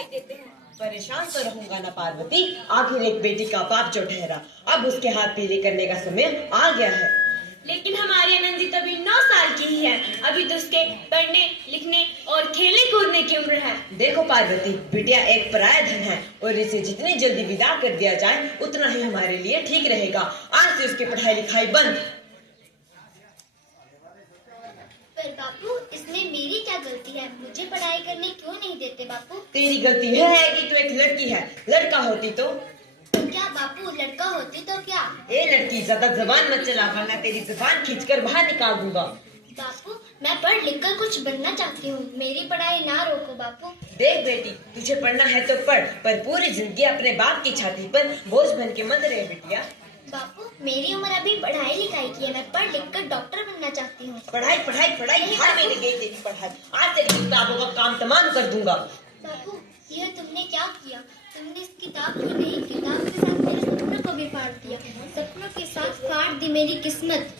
दिखाई देते हैं। परेशान तो रहूंगा ना पार्वती, आखिर एक बेटी का बाप जो ठहरा, अब उसके हाथ पीले करने का समय आ गया है। लेकिन हमारी आनंदी तो अभी 9 साल की ही है, अभी तो उसके पढ़ने लिखने और खेलने कूदने की उम्र है। देखो पार्वती, बिटिया एक पराया धन है और इसे जितनी जल्दी विदा कर दिया जाए उतना ही हमारे लिए ठीक रहेगा। आज से उसकी पढ़ाई लिखाई बंद। पर बापू, इसमें मेरी क्या गलती है? मुझे पढ़ाई करने क्यों नहीं देते बापू? तेरी गलती है कि तू एक लड़की है, लड़का होती तो क्या बापू, लड़का होती तो क्या? ए लड़की, ज्यादा जबान मत चला वरना तेरी जबान खींचकर बाहर निकाल दूंगा। बापू, मैं पढ़ लिख कर कुछ बनना चाहती हूँ, मेरी पढ़ाई ना रोको बापू। देख बेटी, तुझे पढ़ना है तो पढ़, पर पूरी जिंदगी अपने बाप की छाती पर बोझ बन के मत रहे बिटिया। बापू, मेरी उम्र अभी पढ़ाई लिखाई की है, मैं पढ़ लिख कर डॉक्टर बनना चाहती हूँ। पढ़ाई पढ़ाई पढ़ाई, हार मेरे गई तेरी पढ़ाई। आज तेरी किताबों का काम तमाम कर दूंगा। बापू, यह तुमने क्या किया? तुमने इस किताब को नहीं, किताब के साथ मेरे सपनों को भी फाड़ दिया, सपनों के साथ फाड़ दी मेरी किस्मत।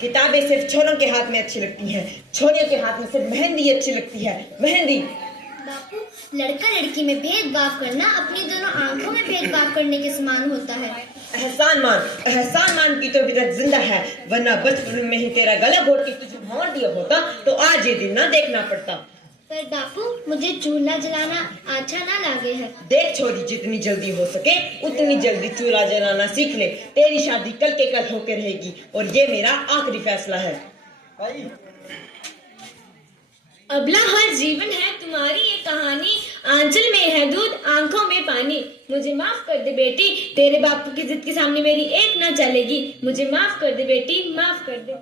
किताबें सिर्फ छोरों के हाथ में अच्छी लगती हैं, छोरियों के हाथ में सिर्फ मेहंदी अच्छी लगती है, मेहंदी। बापू, लड़का लड़की में भेदभाव करना अपनी दोनों आंखों में भेदभाव करने के समान होता है। एहसान मान की तो अभी तक जिंदा है, वरना बचपन में ही तेरा गला घोट के तुझे भौंर दिया होता तो आज ये दिन ना देखना पड़ता। पर बापू, मुझे चूल्हा जलाना अच्छा ना लगे है। देख छोरी, जितनी जल्दी हो सके उतनी जल्दी चूल्हा जलाना सीख ले। तेरी शादी कल के कल होकर रहेगी और ये मेरा आखिरी फैसला है। अबला हर जीवन है तुम्हारी ये कहानी, आंचल में है दूध आंखों में पानी। मुझे माफ कर दे बेटी, तेरे बापू की जिद के सामने मेरी एक ना चलेगी। मुझे माफ कर दे बेटी, माफ कर दे।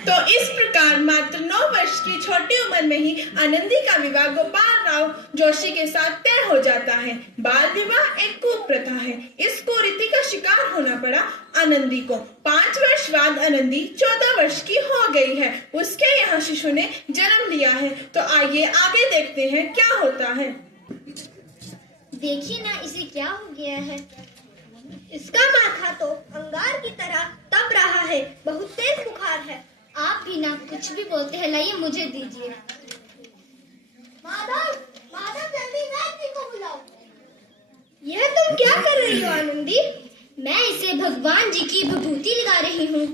तो इस प्रकार मात्र 9 वर्ष की छोटी उम्र में ही आनंदी का विवाह गोपाल राव जोशी के साथ तय हो जाता है। बाल विवाह एक कुप्रथा है, इस कुरीति का शिकार होना पड़ा आनंदी को। 5 वर्ष बाद आनंदी 14 वर्ष की हो गई है, उसके यहाँ शिशु ने जन्म लिया है। तो आइए आगे देखते हैं क्या होता है। देखिए ना, इसे क्या हो गया है? इसका माथा तो अंगार की तरह तप रहा है, बहुत तेज बुखार है। आप भी ना कुछ भी बोलते हैं, लाइए मुझे दीजिए। माधव, माधव, जल्दी गायत्री को बुलाओ। यह तुम क्या कर रही हो आनंदी? मैं इसे भगवान जी की विभूति लगा रही हूँ।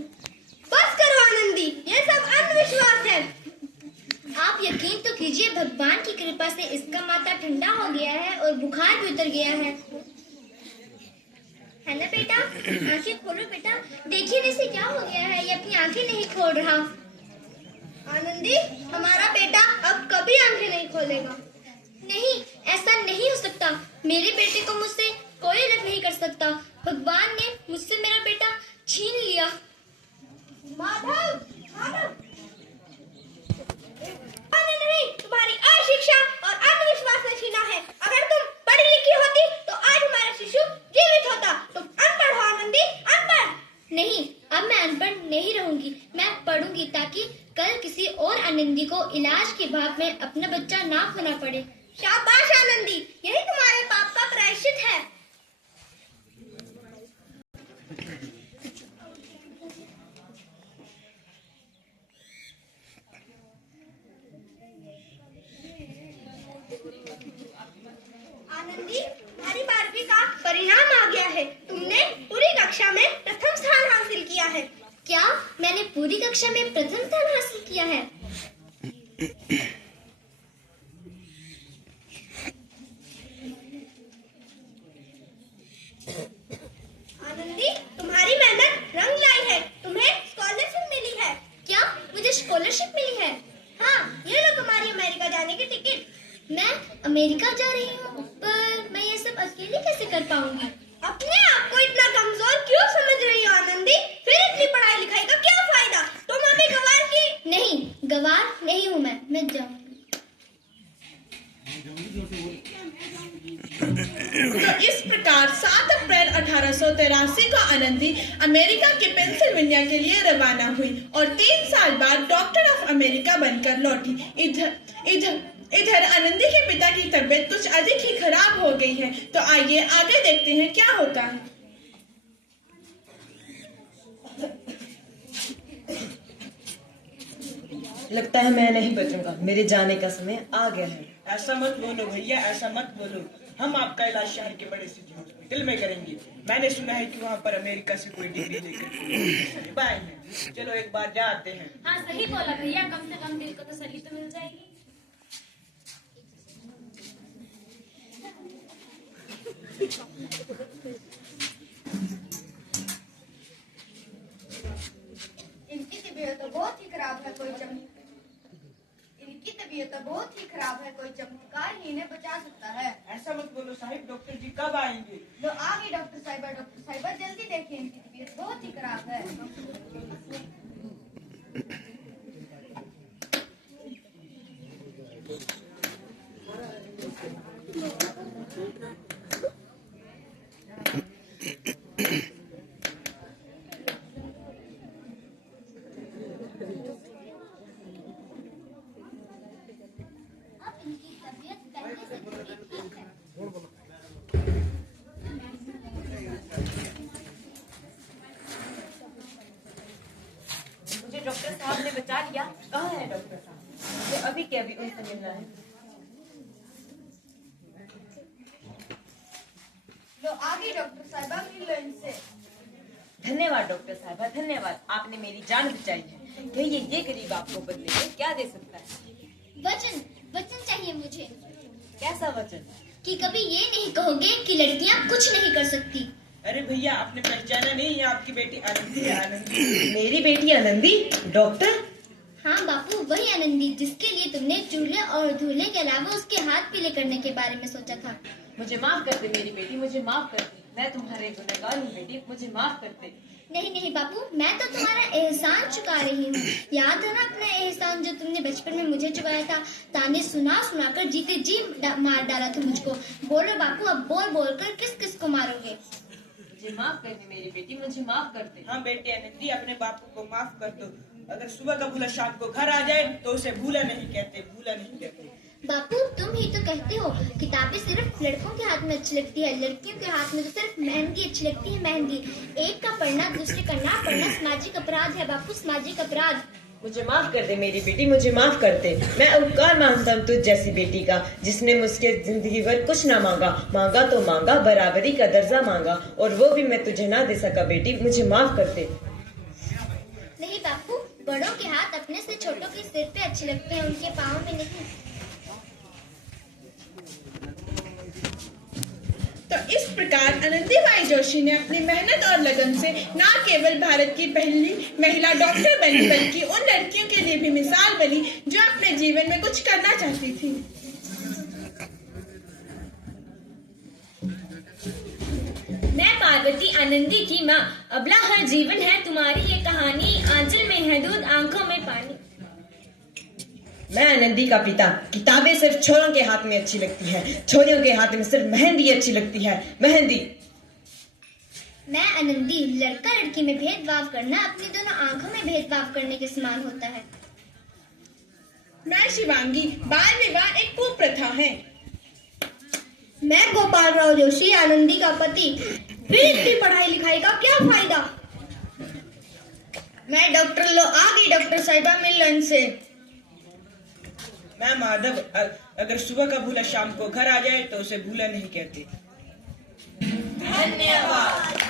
बस करो आनंदी, यह सब अंधविश्वास है। आप यकीन तो कीजिए, भगवान की कृपा से इसका माथा ठंडा हो गया है और बुखार भी उतर गया है ना बेटा? आंखें खोलो बेटा, देखिए इसे क्या हो गया है, ये अपनी आंखें नहीं खोल रहा। आनंदी, हमारा बेटा अब कभी आंखें नहीं खोलेगा। नहीं, ऐसा नहीं हो सकता। मेरे बेटे को मुझसे कोई अलग नहीं कर सकता। भगवान ने मुझसे मेरा बेटा छीन लिया। माधव, माधव, नहीं, तुम्हारी अशिक्षा और अंधविश्वास ने छीना है। अगर तुम पढ़ी लिखी होती तो आज हमारा शिशु जीवित होता। तुम अनपढ़ हो आनंदी, अनपढ़। नहीं, अब मैं अनपढ़ नहीं रहूंगी, मैं पढ़ूंगी ताकि कल किसी और आनंदी को इलाज के बाद में अपना बच्चा ना खोना पड़े। शाबाश आनंदी, यही तुम्हारे पाप का प्रायश्चित है। आनंदी, तुम्हारी 12वीं का परिणाम आ गया है। तुमने पूरी कक्षा में प्रथम स्थान हासिल किया है। क्या मैंने पूरी कक्षा में प्रथम स्थान हासिल किया है? आनंदी, तुम्हारी मेहनत रंग लाई है, तुम्हें स्कॉलरशिप मिली है। क्या मुझे स्कॉलरशिप मिली है? हाँ, ये लो तुम्हारी अमेरिका जाने की टिकट। मैं अमेरिका जा रही हूँ, पर मैं ये सब अकेले कैसे कर पाऊंगी? अपने आप को इतना कमजोर क्यों समझ रही हो आनंदी? फिर इतनी पढ़ाई लिखाई का क्या फायदा? तुम अभी गवार की नहीं, गवार नहीं हूँ मैं जाऊंगी। तो इस प्रकार 7 अप्रैल 1883 को आनंदी अमेरिका के पेंसिल्वेनिया के लिए रवाना हुई और 3 साल बाद डॉक्टर ऑफ अमेरिका बनकर लौटी। इधर आनंदी के पिता की तबीयत कुछ अधिक ही खराब हो गई है। तो आइए आगे देखते हैं क्या होता है। लगता है मैं नहीं बचूंगा, मेरे जाने का समय आ गया है। ऐसा मत बोलो भैया, ऐसा मत बोलो। हम आपका इलाज शहर के बड़े सिटी हॉस्पिटल में करेंगे। मैंने सुना है कि वहाँ पर अमेरिका से कोई डिग्री लेकर आए हैं। चलो एक बार जा आते हैं। हाँ सही बोला भैया, कम से कम दिल को तसल्ली तो मिल जाएगी। इनकी तबीयत तो बहुत ही खराब है, कोई चमत्कार ही इन्हें बचा सकता है। ऐसा मत बोलो साहिब, डॉक्टर जी कब आएंगे? लो आ गई डॉक्टर साहिबा, जल्दी देखिए, इनकी तबीयत बहुत ही खराब है। अब इनकी तबीयत पहले से थोड़ी ठीक है। मुझे डॉक्टर साहब ने बचा लिया। कहाँ है डॉक्टर साहब? मुझे अभी के अभी उनसे मिलना है। लो आ गई डॉक्टर साहिबा, मिल लो इनसे। धन्यवाद डॉक्टर साहब, धन्यवाद, आपने मेरी जान बचाई है। कहिए ये गरीब आपको बदले में क्या दे सकता है? वचन चाहिए मुझे, कैसा वचन? कि कभी ये नहीं कहोगे कि लड़कियां कुछ नहीं कर सकती। अरे भैया, आपने पहचाना नहीं? ये आपकी बेटी आनंदी है। आनंदी मेरी बेटी आनंदी? डॉक्टर? हाँ बापू, वही आनंदी जिसके लिए तुमने चूल्हे और धूल्हे के अलावा उसके हाथ पीले करने के बारे में सोचा था। मुझे माफ कर दे मेरी बेटी, मुझे माफ कर दे। मैं तुम्हारे गुनहगार हूँ बेटी, मुझे माफ कर दे। नहीं बापू, मैं तो तुम्हारा एहसान चुका रही हूँ। याद है ना अपना एहसान जो तुमने बचपन में मुझे चुकाया था? ताने सुनाकर जीते जी मार डाला था मुझको। बोलो बापू, अब बोल कर किस किस को मारोगे? मुझे माफ कर दे मेरी बेटी, मुझे माफ कर दे। हाँ बेटी आनंदी, अपने बापू को माफ कर दो। अगर सुबह का भूला शाम को घर आ जाए तो उसे भूला नहीं कहते। बापू, तुम ही तो कहते हो किताबें सिर्फ लड़कों के हाथ में अच्छी लगती है, लड़कियों के हाथ में तो सिर्फ मेहंदी अच्छी लगती है। मेहंदी एक का पढ़ना दूसरे का ना पढ़ना सामाजिक अपराध है बापू, सामाजिक अपराध। मुझे माफ कर दे मेरी बेटी, मुझे माफ कर दे। मैं उपकार मानता हूँ तुझ जैसी बेटी का, जिसने मुझसे जिंदगी भर कुछ ना मांगा तो मांगा, बराबरी का दर्जा मांगा, और वो भी मैं तुझे ना दे सका। बेटी मुझे माफ कर दे। नहीं बापू, बड़ों के हाथ अपने से छोटों के सिर पे अच्छे लगते हैं, उनके पाँव में नहीं। तो इस प्रकार आनंदीबाई जोशी ने अपनी मेहनत और लगन से न केवल भारत की पहली महिला डॉक्टर बनी, बल्कि उन लड़कियों के लिए भी मिसाल बनी जो अपने जीवन में कुछ करना चाहती थी। मैं पार्वती आनंदी की माँ। अबला हर जीवन है तुम्हारी ये कहानी, आंचल में है दूध आंखों में पानी। मैं आनंदी का पिता। किताबें सिर्फ छोरों के हाथ में अच्छी लगती है, छोरियों के हाथ में सिर्फ मेहंदी अच्छी लगती है, मेहंदी। मैं आनंदी, लड़का लड़की में भेदभाव करना अपनी दोनों आंखों में भेदभाव करने के समान होता है। मैं शिवांगी, बाल विवाह एक कुप्रथा है। मैं गोपाल राव जोशी, आनंदी का पति। फिर इतनी पढ़ाई लिखाई का क्या फायदा? मैं डॉक्टर, लो आ गई डॉक्टर साहिबा, मिल लो इनसे। मैं माधव, अगर सुबह का भूला शाम को घर आ जाए तो उसे भूला नहीं कहते। धन्यवाद।